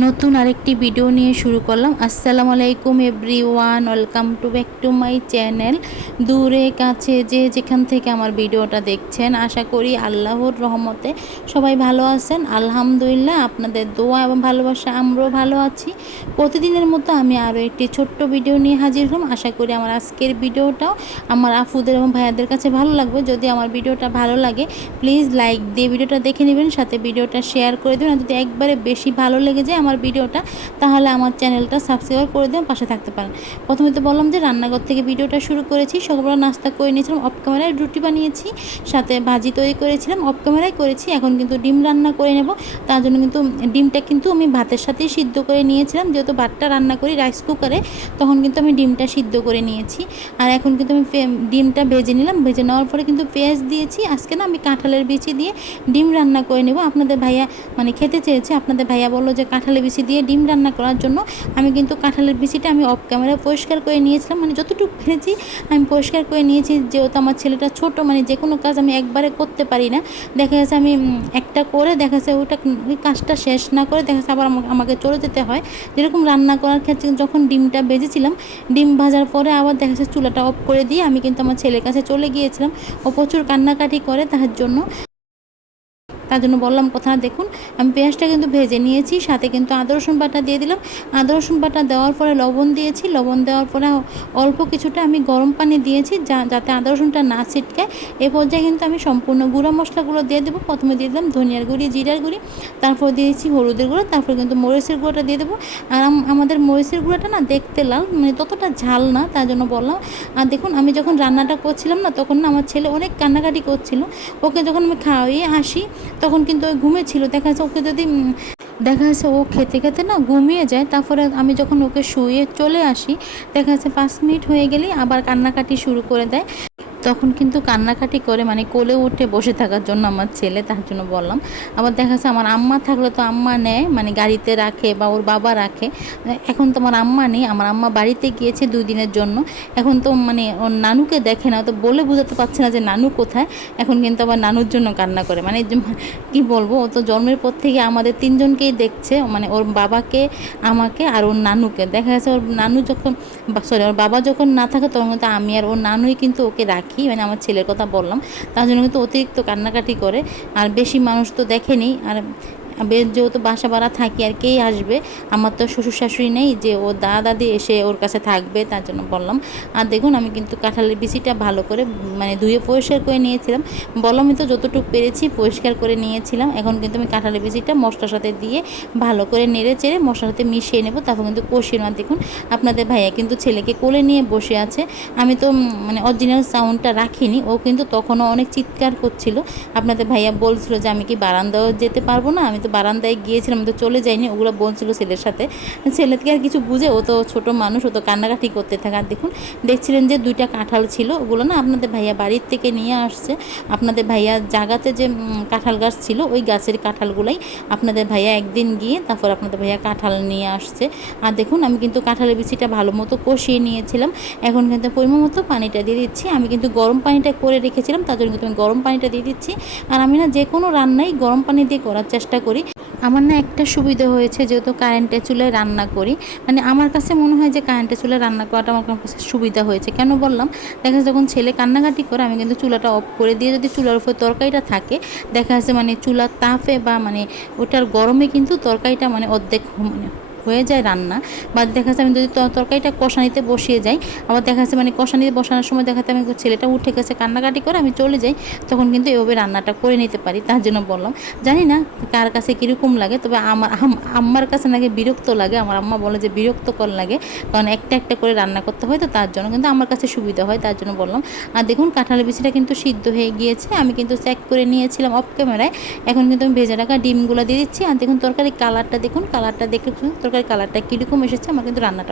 নতুন আরেকটি ভিডিও নিয়ে শুরু করলাম। আসসালামু আলাইকুম everyone, welcome to back to my channel. দূরে কাছে যে যেখান থেকে আমার ভিডিওটা দেখছেন, আশা করি আল্লাহর রহমতে সবাই ভালো আছেন। আলহামদুলিল্লাহ, আপনাদের দোয়া এবং ভালোবাসা আমরাও ভালো আছি। প্রতিদিনের মতো আমি আরও একটি ছোট্ট ভিডিও নিয়ে হাজির হলাম। আশা করি আমার আজকের ভিডিওটাও আমার আফুদের এবং ভাইয়াদের কাছে ভালো লাগবে। যদি আমার ভিডিওটা ভালো লাগে প্লিজ লাইক দিয়ে ভিডিওটা দেখে নেবেন, সাথে ভিডিওটা শেয়ার করে দেবেন। আর যদি একবারে বেশি ভালো লেগে যায় আমার ভিডিওটা, তাহলে আমার চ্যানেলটা সাবস্ক্রাইব করে দেবেন, পাশে থাকতে পারেন। প্রথমে তো বললাম যে রান্নাঘর থেকে ভিডিওটা শুরু করেছি। সকালবেলা নাস্তা করে নিয়েছিলাম, অফ ক্যামেরায় রুটি বানিয়েছি, সাথে ভাজি তৈরি করেছিলাম, অফ ক্যামেরায় করেছি। এখন কিন্তু ডিম রান্না করে নেব। তার জন্য কিন্তু ডিমটা কিন্তু আমি ভাতের সাথেই সিদ্ধ করে নিয়েছিলাম, যেহেতু ভাতটা রান্না করি রাইস কুকারে, তখন কিন্তু আমি ডিমটা সিদ্ধ করে নিয়েছি। আর এখন কিন্তু আমি ডিমটা ভেজে নিলাম। ভেজে নেওয়ার পরে কিন্তু পেঁয়াজ দিয়েছি। আজকে না আমি কাঁঠালের বিচি দিয়ে ডিম রান্না করে নেব। আপনাদের ভাইয়া খেতে চেয়েছে, আপনাদের ভাইয়া বললো যে কাঁঠালের বিচি দিয়ে ডিম রান্না করার জন্য। আমি কিন্তু কাঁঠালের বিচিটা আমি অফ ক্যামেরায় পরিষ্কার করে নিয়েছিলাম, যতটুকু পেরেছি আমি পরিষ্কার করে নিয়েছি। যেহেতু আমার ছেলেটা ছোট, যে কোনো কাজ আমি একবারে করতে পারি না। দেখা যাচ্ছে আমি একটা করে দেখা যাচ্ছে ওই কাজটা শেষ না করে দেখা যাচ্ছে আবার আমাকে চলে যেতে হয়। যেরকম রান্না করার ক্ষেত্রে যখন ডিমটা ভেজেছিলাম, ডিম ভাজার পরে আবার দেখা যাচ্ছে চুলাটা অফ করে দিয়ে আমি কিন্তু আমার ছেলের কাছে চলে গিয়েছিলাম। ও প্রচুর কান্নাকাটি করে তার জন্য বললাম কথা। দেখুন আমি পেঁয়াজটা কিন্তু ভেজে নিয়েছি, সাথে কিন্তু আদা রসুন বাটা দিয়ে দিলাম। আদা রসুন বাটা দেওয়ার পরে লবণ দিয়েছি। লবণ দেওয়ার পরে অল্প কিছুটা আমি গরম পানি দিয়েছি, যাতে আদা রসুনটা না ছিটকায়। এ পর্যায়ে কিন্তু আমি সম্পূর্ণ গুঁড়া মশলাগুলো দিয়ে দেবো। প্রথমে দিয়ে দিলাম ধনিয়ার গুঁড়ি, জিরার গুঁড়ি, তারপর দিয়েছি হলুদের গুঁড়ো, তারপর কিন্তু মরিচের গুঁড়োটা দিয়ে দেবো। আর আমাদের মরিচের গুঁড়োটা না দেখতে লাল, ততটা ঝাল না, তার জন্য বললাম। আর দেখুন আমি যখন রান্নাটা করছিলাম না, তখন না আমার ছেলে অনেক কান্নাকাটি করছিল। ওকে যখন আমি খাওয়িয়ে আসি তখন কিন্তু ওই ঘুমিয়েছিল। দেখা যাচ্ছে ওকে যদি দেখা যাচ্ছে ও খেতে খেতে না ঘুমিয়ে যায়। তারপরে আমি যখন ওকে শুয়ে চলে আসি, দেখা যাচ্ছে 5 মিনিট হয়ে গেলেই আবার কান্নাকাটি শুরু করে দেয়। তখন কিন্তু কান্নাকাটি করে, কোলে উঠে বসে থাকার জন্য আমার ছেলে, তার জন্য বললাম। আবার দেখা যাচ্ছে আমার আম্মা থাকলে তো আম্মা নেয়, গাড়িতে রাখে বা ওর বাবা রাখে। এখন তো আমার আম্মা নেই, আমার আম্মা বাড়িতে গিয়েছে 2 দিনের জন্য। এখন তো ওর নানুকে দেখে না, তো বলে বোঝাতে পারছে না যে নানু কোথায়। এখন কিন্তু আবার নানুর জন্য কান্না করে, কি বলবো, ও তো জন্মের পর থেকে আমাদের 3 জনকেই দেখছে, ওর বাবাকে, আমাকে আর ওর নানুকে। দেখা যাচ্ছে ওর নানু যখন ওর বাবা যখন না থাকে, তখন কিন্তু আমি আর ওর নানুই কিন্তু ওকে রাখি, আমার ছেলের কথা বললাম। তার জন্য কিন্তু অতিরিক্ত কান্নাকাটি করে। আর বেশি মানুষ তো দেখেনি। আর যেহেতু বাসা ভাড়া থাকি, আর কেই আসবে, আমার তো শ্বশুর শাশুড়ি নেই যে ও দাদা দাদি এসে ওর কাছে থাকবে, তার জন্য বললাম। আর দেখুন আমি কিন্তু কাঁঠালের বিচিটা ভালো করে ধুয়ে পরিষ্কার করে নিয়েছিলাম। বললামই তো যতটুকু পেরেছি পরিষ্কার করে নিয়েছিলাম। এখন কিন্তু আমি কাঁঠালের বিচিটা মশলার সাথে দিয়ে ভালো করে নেড়ে চেড়ে মশলার সাথে মিশিয়ে নেব, তারপর কিন্তু কষিয়ে নেওয়া। দেখুন আপনাদের ভাইয়া কিন্তু ছেলেকে কোলে নিয়ে বসে আছে। আমি তো অরিজিনাল সাউন্ডটা রাখিনি, ও কিন্তু তখনও অনেক চিৎকার করছিল। আপনাদের ভাইয়া বলছিল যে আমি কি বারান্দাও যেতে পারবো না, আমি তো বারান্দায় গিয়েছিলাম, আমি তো চলে যাইনি, ওগুলো বলছিল ছেলের সাথে। ছেলেকে আর কিছু বুঝে, ও তো ছোটো মানুষ, ও তো কান্নাকাটি করতে থাকে। আর দেখুন দেখছিলেন যে 2টা কাঁঠাল ছিল, ওগুলো না আপনাদের ভাইয়া বাড়ির থেকে নিয়ে আসছে। আপনাদের ভাইয়া জায়গাতে যে কাঁঠাল গাছ ছিল, ওই গাছের কাঁঠালগুলাই আপনাদের ভাইয়া একদিন গিয়ে তারপর আপনাদের ভাইয়া কাঁঠাল নিয়ে আসছে। আর দেখুন আমি কিন্তু কাঁঠালের বিচিটা ভালো মতো কষিয়ে নিয়েছিলাম। এখন কিন্তু পরিমাণ মতো পানিটা দিয়ে দিচ্ছি। আমি কিন্তু গরম পানিটা করে রেখেছিলাম, তার জন্য কিন্তু আমি গরম পানিটা দিয়ে দিচ্ছি। আর আমি না যে কোনো রান্নাই গরম পানি দিয়ে করার চেষ্টা করি। আমার না একটা সুবিধা হয়েছে, যেহেতু কারেন্টের চুলায় রান্না করি, আমার কাছে মনে হয় যে কারেন্টের চুলায় রান্না করাটা আমার কাছে সুবিধা হয়েছে। কেন বললাম, দেখা যাচ্ছে যখন ছেলে কান্নাকাটি করে, আমি কিন্তু চুলাটা অফ করে দিয়ে যদি চুলার উপরে তরকারিটা থাকে, দেখা যাচ্ছে চুলার তাপে বা ওটার গরমে কিন্তু তরকারিটা অর্ধেক হয়ে যায় রান্না। বা দেখা যাচ্ছে আমি যদি তরকারিটা কষানিতে বসিয়ে যাই, আবার দেখা যাচ্ছে কষানিতে বসানোর সময় দেখা যাচ্ছে আমি ছেলেটা উঠে গেছে কান্নাকাটি করে, আমি চলে যাই, তখন কিন্তু এভাবে রান্নাটা করে নিতে পারি। তার জন্য বললাম। জানি না কার কাছে কীরকম লাগে, তবে আম্মার কাছে নাকি বিরক্ত লাগে। আমার আম্মা বলে যে বিরক্তকর লাগে, কারণ একটা একটা করে রান্না করতে হয়, তো তার জন্য কিন্তু আমার কাছে সুবিধা হয়, তার জন্য বললাম। আর দেখুন কাঁঠালের বিচিটা কিন্তু সিদ্ধ হয়ে গিয়েছে, আমি কিন্তু চেক করে নিয়েছিলাম অফ ক্যামেরায়। এখন কিন্তু আমি ভেজে রাখা ডিমগুলো দিয়ে দিচ্ছি। আর দেখুন তরকারির কালারটা দেখুন, কালারটা দেখে তরকারির কালারটা কীরকম এসেছে। আমার কিন্তু রান্নাটা